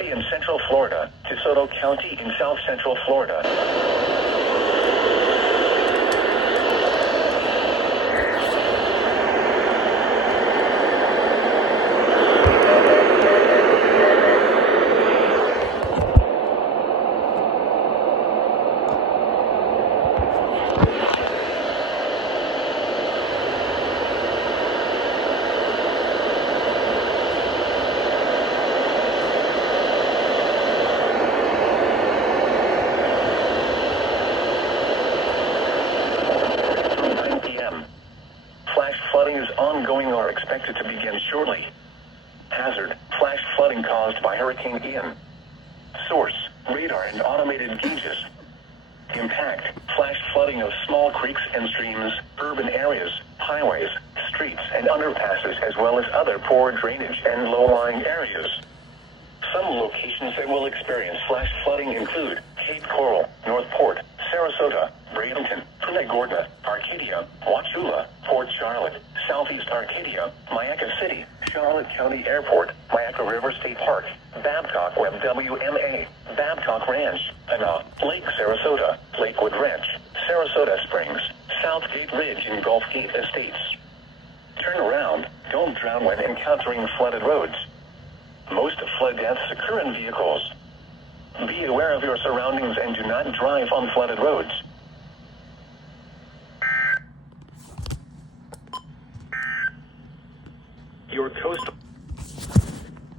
County in Central Florida, DeSoto County in South Central Florida. Flash flooding is ongoing or expected to begin shortly. Hazard, flash flooding caused by Hurricane Ian. Source, radar and automated gauges. Impact, flash flooding of small creeks and streams, urban areas, highways, streets and underpasses as well as other poor drainage and low-lying areas. Some locations that will experience flash flooding include Cape Coral, North Port, Sarasota, Bradenton, Punta Gorda, Arcadia, Wauchula, Port Charlotte, Southeast Arcadia, Mayaca City, Charlotte County Airport, Mayaca River State Park, Babcock Web WMA, Babcock Ranch, Ana, Lake Sarasota, Lakewood Ranch, Sarasota Springs, Southgate Ridge and Gulf Gate Estates. Turn around, don't drown when encountering flooded roads. Most flood deaths occur in vehicles. Be aware of your surroundings and do not drive on flooded roads.